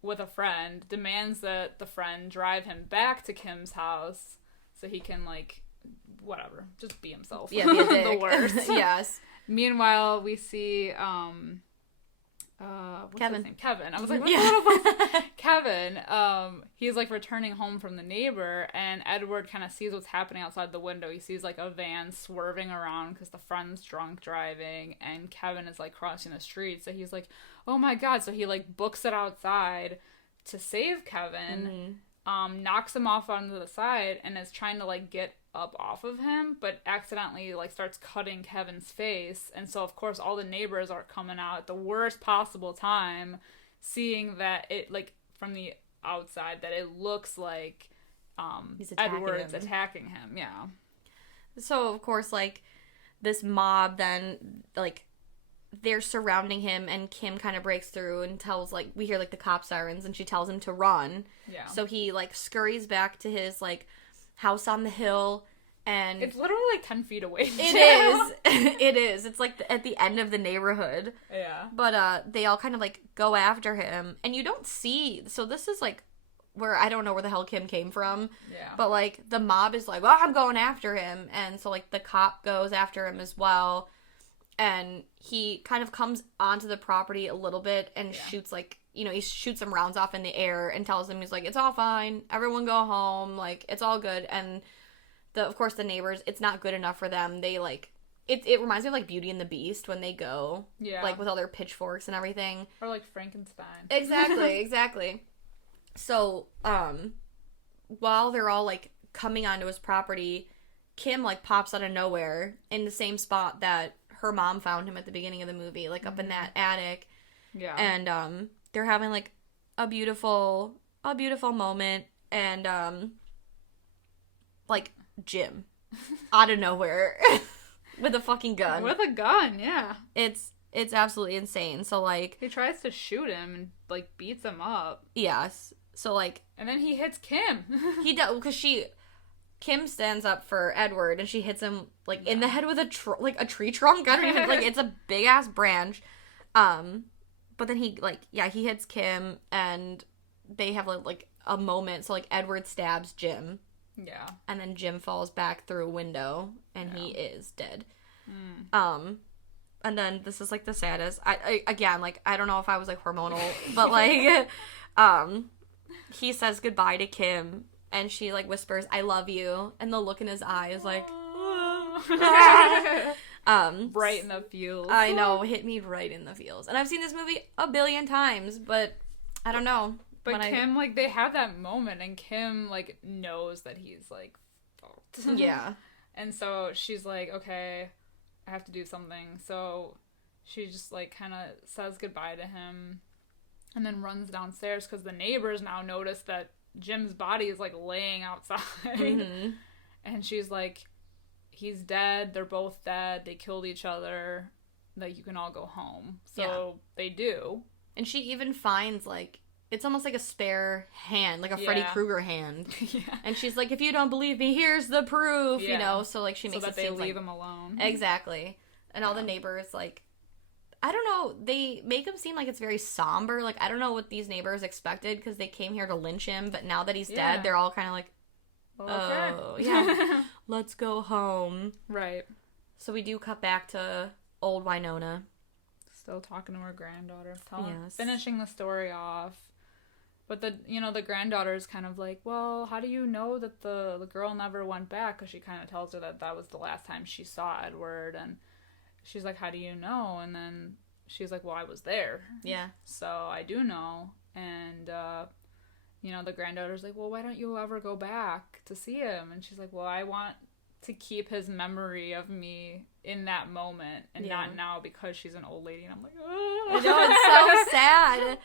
with a friend, demands that the friend drive him back to Kim's house so he can, like, whatever, just be himself. Yeah, be a dick. The worst. Yes. Meanwhile, we see what's Kevin. his name? Kevin. I was like, what? Kevin. He's, like, returning home from the neighbor, and Edward kind of sees what's happening outside the window. He sees, like, a van swerving around because the friend's drunk driving, and Kevin is, like, crossing the street. So he's like, oh my god. So he, like, books it outside to save Kevin, knocks him off onto the side, and is trying to, like, get up off of him, but accidentally, like, starts cutting Kevin's face. And so, of course, all the neighbors are coming out at the worst possible time, seeing that it, like, from the outside, that it looks like Edward's attacking him. Yeah. So, of course, like, this mob then, like, they're surrounding him, and Kim kind of breaks through and tells, like, we hear, like, the cop sirens, and she tells him to run. Yeah. So he, like, scurries back to his, like, house on the hill, and it's literally, like, 10 feet away. It is. It is. It's, like, at the end of the neighborhood. Yeah. But they all kind of, like, go after him, and you don't see, so this is, like, where I don't know where the hell Kim came from. Yeah. But, like, the mob is like, well, I'm going after him, and so, like, the cop goes after him as well, and he kind of comes onto the property a little bit and shoots, like, you know, he shoots some rounds off in the air and tells him, he's like, it's all fine, everyone go home, like, it's all good. And of course the neighbors, it's not good enough for them. They, like, it reminds me of, like, Beauty and the Beast when they go, like, with all their pitchforks and everything, or like Frankenstein. Exactly. So while they're all, like, coming onto his property, Kim, like, pops out of nowhere in the same spot that her mom found him at the beginning of the movie, like, up in that attic. Yeah. And they're having, like, a beautiful moment, and like, Jim out of nowhere with a fucking gun. With a gun, yeah. It's absolutely insane. So, like, he tries to shoot him and, like, beats him up. Yes. So, like... And then he hits Kim. He does, because Kim stands up for Edward, and she hits him, like, in the head with a tree trunk. I don't even, like, it's a big-ass branch. But then he, like, he hits Kim, and they have, like, a moment. So, like, Edward stabs Jim. Yeah. And then Jim falls back through a window, and he is dead. And then this is, like, the saddest. Again, like, I don't know if I was, like, hormonal, but, like, he says goodbye to Kim, and she, like, whispers, "I love you," and the look in his eye is, like, right in the feels. I know, hit me right in the feels. And I've seen this movie a billion times, but I don't know. But Kim, like, they have that moment, and Kim, like, knows that he's, like, fucked. Yeah. And so she's like, okay, I have to do something. So she just, like, kind of says goodbye to him and then runs downstairs because the neighbors now notice that Jim's body is, like, laying outside. Mm-hmm. And she's like, he's dead. They're both dead. They killed each other. Like, you can all go home. So they do. And she even finds, like, it's almost like a spare hand, like a Freddy Krueger hand. Yeah. And she's like, if you don't believe me, here's the proof, you know? So, like, she makes it seem like... So that they leave him alone. Exactly. And all the neighbors, like... I don't know, they make him seem like it's very somber. Like, I don't know what these neighbors expected, because they came here to lynch him, but now that he's dead, they're all kind of like, oh, yeah, let's go home. Right. So we do cut back to old Winona. Still talking to her granddaughter, finishing the story off. But the granddaughter's kind of like, well, how do you know that the girl never went back? Because she kind of tells her that was the last time she saw Edward, and she's like, how do you know? And then she's like, well, I was there. Yeah. So I do know. And, the granddaughter's like, well, why don't you ever go back to see him? And she's like, well, I want to keep his memory of me in that moment and not now, because she's an old lady. And I'm like, oh. I know, it's so sad.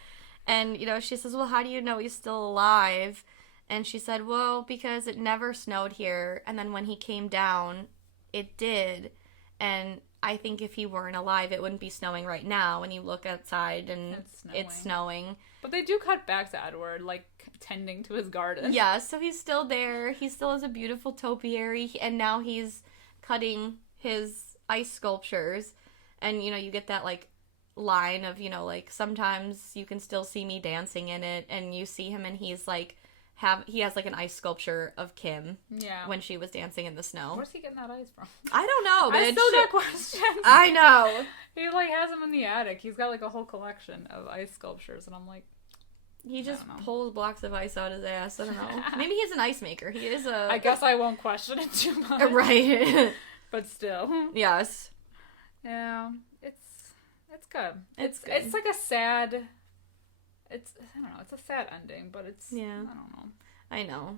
And, she says, well, how do you know he's still alive? And she said, well, because it never snowed here. And then when he came down, it did. And I think if he weren't alive, it wouldn't be snowing right now. When you look outside and it's snowing. But they do cut back to Edward, like, tending to his garden. Yeah, so he's still there. He still has a beautiful topiary. And now he's cutting his ice sculptures. And, you get that, like, line of, like, sometimes you can still see me dancing in it. And you see him and he's, like, he has, like, an ice sculpture of Kim. Yeah. When she was dancing in the snow. Where's he getting that ice from? I don't know. But I still got questions. I know. He, like, has them in the attic. He's got, like, a whole collection of ice sculptures. And I'm like... He just pulls blocks of ice out his ass. I don't know. Maybe he's an ice maker. He is a... I guess I won't question it too much. Right. But still. Yes. Yeah. It's good. It's good. It's like a sad... I don't know. It's a sad ending, but it's... Yeah. I don't know. I know.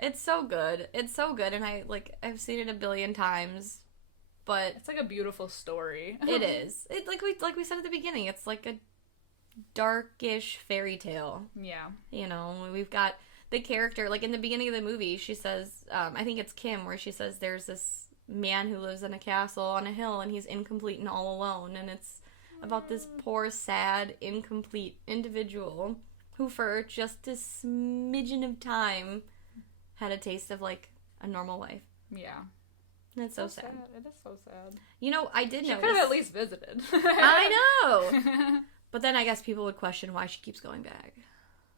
It's so good. It's so good, and I've seen it a billion times, but... It's like a beautiful story. It is. It like we said at the beginning, it's like a darkish fairy tale. Yeah. We've got the character, like in the beginning of the movie, she says, I think it's Kim, where she says there's this man who lives in a castle on a hill, and he's incomplete and all alone, and it's about this poor, sad, incomplete individual who for just a smidgen of time had a taste of, like, a normal life. Yeah. And it's so sad. It is so sad. I did notice... She could have at least visited. I know! But then I guess people would question why she keeps going back.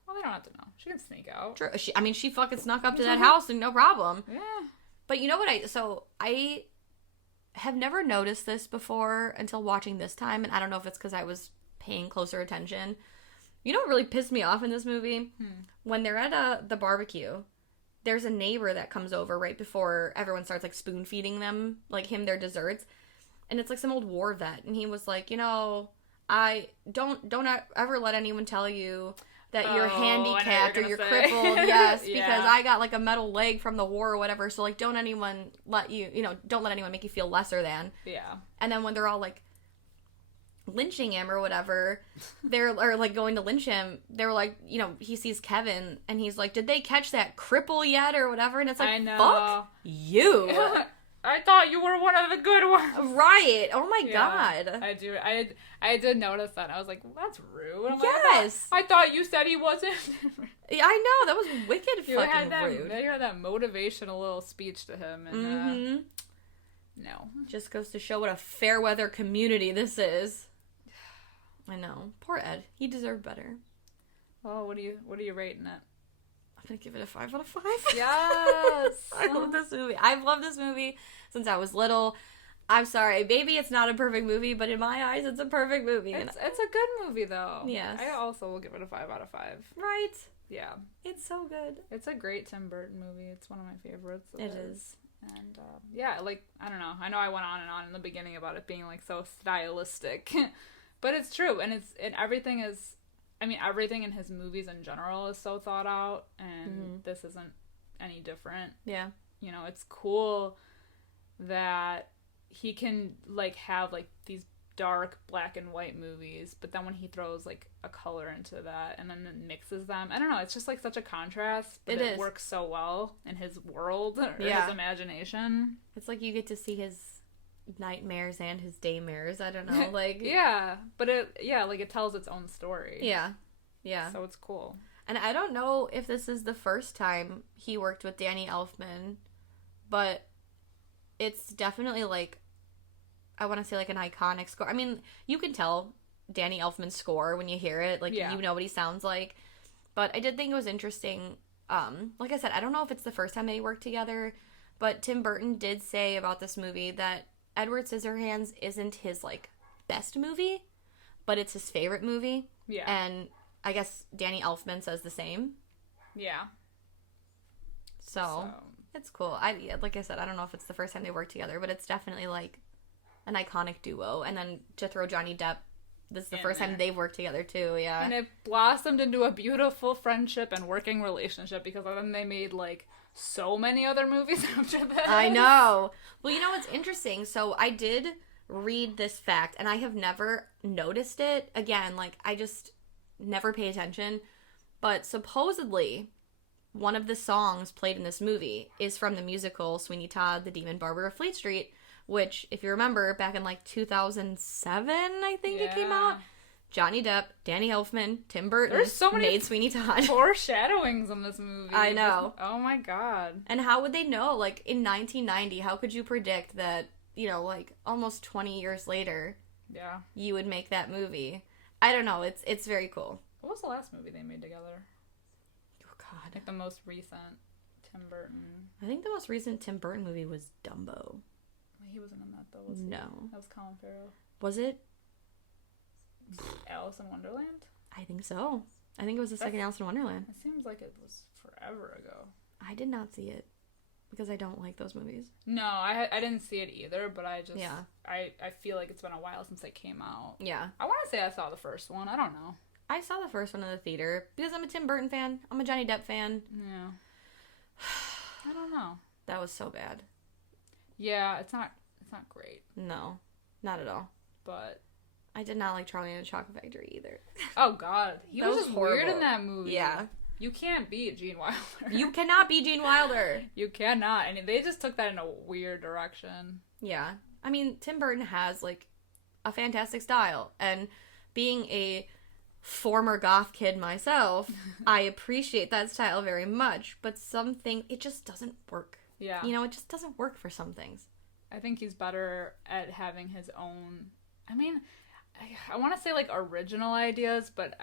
Well, they don't have to know. She can sneak out. True. She fucking snuck up to that house and no problem. Yeah. But you know what I have never noticed this before until watching this time, and I don't know if it's because I was paying closer attention. You know what really pissed me off in this movie? When they're at the barbecue, there's a neighbor that comes over right before everyone starts, like, spoon feeding them, like, their desserts, and it's like some old war vet, and he was like, I don't ever let anyone tell you that you're handicapped or you're crippled. Yes, because I got, like, a metal leg from the war or whatever, so, like, don't let anyone make you feel lesser than. Yeah. And then when they're all, like, lynching him or whatever, or like going to lynch him, they were like, he sees Kevin and he's like, did they catch that cripple yet or whatever? And it's like, I know. Fuck you. I thought you were one of the good ones. Right. Oh my God. I do. I did notice that. I was like, well, that's rude. Yes. Like, I thought you said he wasn't. Yeah, I know, that was wicked You fucking had rude. you had that motivational little speech to him, and no. Just goes to show what a fair weather community this is. I know. Poor Ed. He deserved better. Well, what are you rating it? I'm gonna give it a 5 out of 5. Yes! I love this movie. I've loved this movie since I was little. I'm sorry, maybe it's not a perfect movie, but in my eyes, it's a perfect movie. It's a good movie, though. Yes. I also will give it a 5 out of 5. Right? Yeah. It's so good. It's a great Tim Burton movie. It's one of my favorites. It is. And, yeah, like, I don't know. I know I went on and on in the beginning about it being, like, so stylistic. But it's true. And everything is, I mean, everything in his movies in general is so thought out. And this isn't any different. Yeah. You know, it's cool that he can, like, have, like, these dark black and white movies, but then when he throws, like, a color into that and then mixes them, I don't know, it's just, like, such a contrast, but it works so well in his world, or his imagination. It's like you get to see his nightmares and his daymares, I don't know, like... Yeah, but it tells its own story. Yeah. Yeah. So it's cool. And I don't know if this is the first time he worked with Danny Elfman, but it's definitely, like, I want to say, like, an iconic score. I mean, you can tell Danny Elfman's score when you hear it. Like, you know what he sounds like. But I did think it was interesting. Like I said, I don't know if it's the first time they worked together, but Tim Burton did say about this movie that Edward Scissorhands isn't his, like, best movie, but it's his favorite movie. Yeah. And I guess Danny Elfman says the same. Yeah. So it's cool. Like I said, I don't know if it's the first time they worked together, but it's definitely, like, an iconic duo. And then to throw Johnny Depp, this is the first time they've worked together too. Yeah. And it blossomed into a beautiful friendship and working relationship, because then they made, like, so many other movies after this. I know. Well, you know what's interesting? So I did read this fact, and I have never noticed it. Again, like, I just never pay attention. But supposedly, one of the songs played in this movie is from the musical Sweeney Todd, The Demon Barber of Fleet Street, which, if you remember, back in, like, 2007, I think it came out. Johnny Depp, Danny Elfman, Tim Burton made Sweeney Todd. Foreshadowings in this movie. I know. Oh my god. And how would they know? Like, in 1990, how could you predict that, you know, like, almost 20 years later, you would make that movie? I don't know. It's very cool. What was the last movie they made together? Oh, God. Like, the most recent Tim Burton. I think the most recent Tim Burton movie was Dumbo. He wasn't in that, though, was he? No. That was Colin Farrell. Was it? Alice in Wonderland? I think so. I think it was the second Alice in Wonderland. It seems like it was forever ago. I did not see it because I don't like those movies. No, I didn't see it either, but I just... Yeah. I feel like it's been a while since they came out. Yeah. I want to say I saw the first one. I don't know. I saw the first one in the theater because I'm a Tim Burton fan. I'm a Johnny Depp fan. Yeah. I don't know. That was so bad. Yeah, it's not great. No, not at all. But I did not like Charlie and the Chocolate Factory either. Oh God, he was just horrible. weird in that movie. Yeah, you can't beat Gene Wilder. You cannot be Gene Wilder. You cannot, and they just took that in a weird direction. Yeah, I mean, Tim Burton has, like, a fantastic style, and being a former goth kid myself, I appreciate that style very much. But something, it just doesn't work. Yeah, you know, it just doesn't work for some things. I think he's better at having his own. I mean, I want to say, like, original ideas, but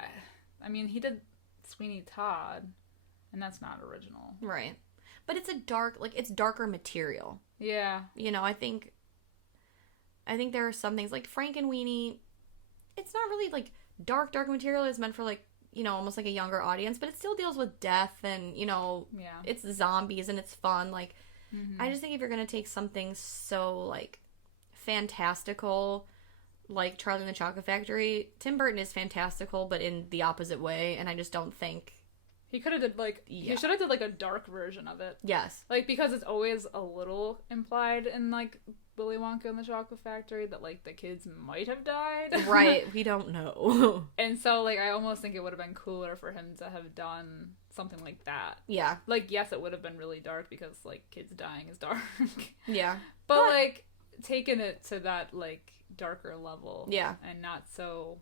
I mean, he did Sweeney Todd, and that's not original, right? But it's it's darker material. Yeah, you know, I think there are some things like Frankenweenie. It's not really, like, dark material. It's meant for, like, you know, almost like a younger audience, but it still deals with death and, you know, it's zombies and it's fun. Like, I just think if you're going to take something so, like, fantastical, like Charlie and the Chocolate Factory, Tim Burton is fantastical, but in the opposite way, and I just don't think... He could have did, like... He should have did, like, a dark version of it. Yes. Like, because it's always a little implied in, like, Willy Wonka and the Chocolate Factory that, like, the kids might have died. Right. We don't know. And so, like, I almost think it would have been cooler for him to have done something like that. Yeah. Like, yes, it would have been really dark because, like, kids dying is dark. Yeah. But, like, taking it to that, like, darker level. Yeah. And not so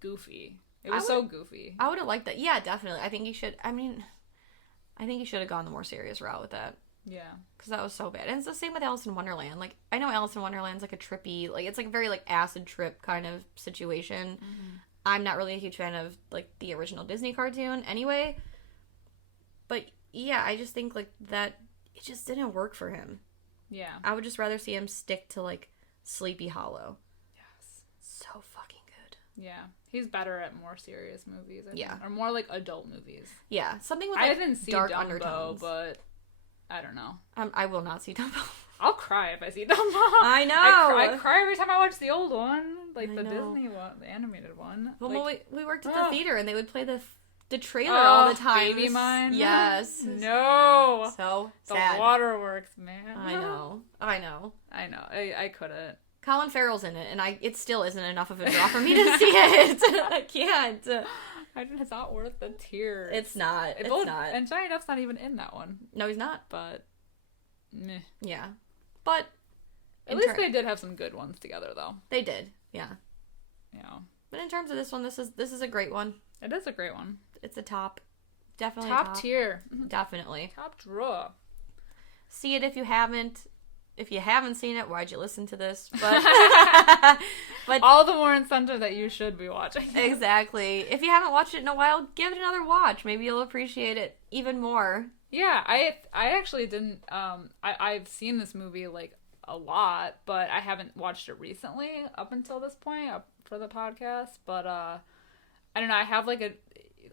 goofy. It was so goofy. I would have liked that. Yeah, definitely. I think he should. I mean, I think he should have gone the more serious route with that. Yeah. Because that was so bad. And it's the same with Alice in Wonderland. Like, I know Alice in Wonderland's like a trippy, like, it's like a very, like, acid trip kind of situation. Mm-hmm. I'm not really a huge fan of, like, the original Disney cartoon anyway. But, yeah, I just think, like, that it just didn't work for him. Yeah. I would just rather see him stick to, like, Sleepy Hollow. Yes. So fucking good. Yeah. He's better at more serious movies, I think. Yeah. Or more, like, adult movies. Yeah. Something with, like, I didn't see dark Dumbo, undertones. but I don't know. I will not see Dumbo. I'll cry if I see Dumbo. I know. I cry every time I watch the old one, like the know. Disney one, the animated one. Well, like, we worked at the theater, and they would play the trailer all the time. Baby Mine. Yes. No. So the sad. Waterworks, man. I know. I couldn't. Colin Farrell's in it, and it still isn't enough of a draw for me to see it. I can't. It's not worth the tears. It's not. It's not. And Johnny Depp's not even in that one. No, he's not. But, meh. Yeah. But at least they did have some good ones together, though. They did. Yeah. Yeah. But in terms of this one, this is a great one. It is a great one. It's a top. Definitely top tier. Definitely. Top draw. See it if you haven't. If you haven't seen it, why'd you listen to this? But but all the more incentive that you should be watching. Exactly. If you haven't watched it in a while, give it another watch. Maybe you'll appreciate it even more. Yeah, I actually didn't. I've seen this movie like a lot, but I haven't watched it recently up until this point for the podcast. But I don't know. I have like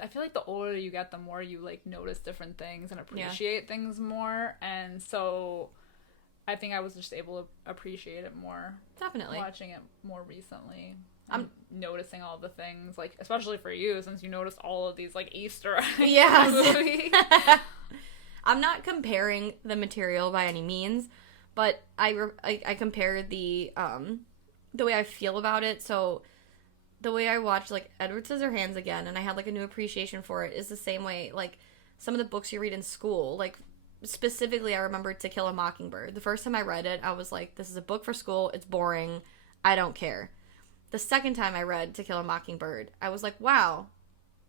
I feel like the older you get, the more you like notice different things and appreciate things more, and so I think I was just able to appreciate it more. Definitely. Watching it more recently. I'm noticing all the things, like, especially for you, since you noticed all of these, like, Easter eggs in the movie. I'm not comparing the material by any means, but I compared the way I feel about it. So the way I watched, like, Edward Scissorhands again, and I had, like, a new appreciation for it, is the same way, like, some of the books you read in school, like, specifically, I remember To Kill a Mockingbird. The first time I read it, I was like, this is a book for school. It's boring. I don't care. The second time I read To Kill a Mockingbird, I was like, wow,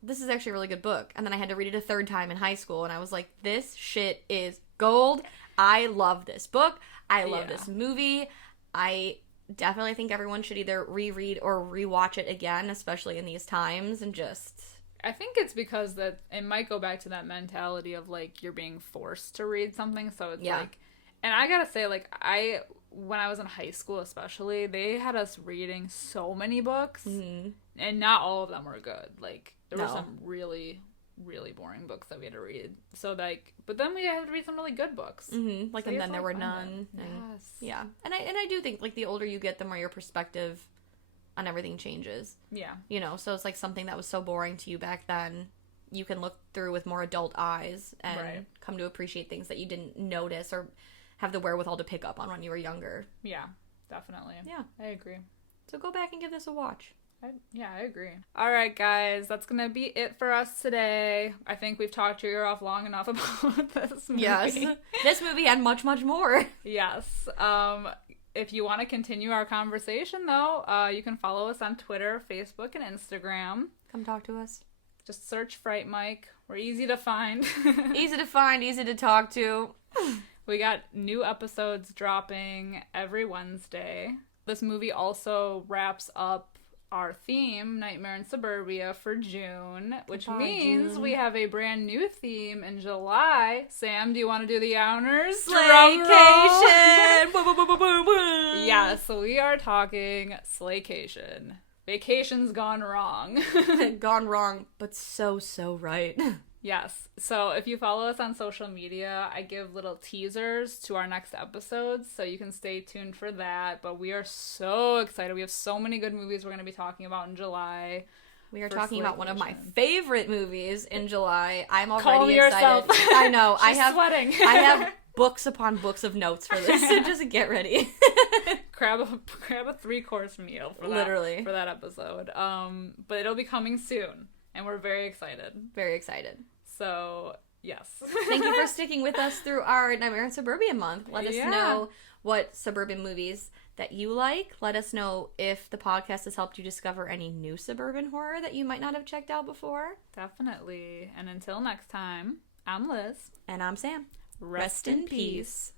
this is actually a really good book. And then I had to read it a third time in high school, and I was like, this shit is gold. I love this book. I love this movie. I definitely think everyone should either reread or rewatch it again, especially in these times, and just... I think it's because that it might go back to that mentality of, like, you're being forced to read something, so it's like... And I gotta say, like, when I was in high school especially, they had us reading so many books, and not all of them were good. Like, there were some really, really boring books that we had to read. So, like, but then we had to read some really good books. Mm-hmm. Like, so and then there were none. Yes. Yeah. And I do think, like, the older you get, the more your perspective on everything changes. Yeah. You know, so it's like something that was so boring to you back then, you can look through with more adult eyes and come to appreciate things that you didn't notice or have the wherewithal to pick up on when you were younger. Yeah, definitely. Yeah. I agree. So go back and give this a watch. I agree. All right, guys, that's going to be it for us today. I think we've talked your ear off long enough about this movie. Yes. This movie and much, much more. Yes. If you want to continue our conversation, though, you can follow us on Twitter, Facebook, and Instagram. Come talk to us. Just search Fright Mike. We're easy to find. Easy to find, easy to talk to. We got new episodes dropping every Wednesday. This movie also wraps up our theme, Nightmare in Suburbia, for June, which means we have a brand new theme in July. Sam, do you want to do the honors? Slaycation! Yes, we are talking Slaycation. Vacation's gone wrong. Gone wrong, but so right. Yes. So if you follow us on social media, I give little teasers to our next episodes, so you can stay tuned for that. But we are so excited. We have so many good movies we're going to be talking about in July. We are talking about one of my favorite movies in July. I'm already Calm excited. yourself. I know. She's sweating. I have books upon books of notes for this, so just get ready. Grab a 3-course meal for that episode. But it'll be coming soon, and we're very excited. Very excited. So Yes. Thank you for sticking with us through our Nightmare in Suburbia month. Let us know what suburban movies that you like. Let us know if the podcast has helped you discover any new suburban horror that you might not have checked out before. Definitely. And until next time, I'm Liz. And I'm Sam. Rest in peace.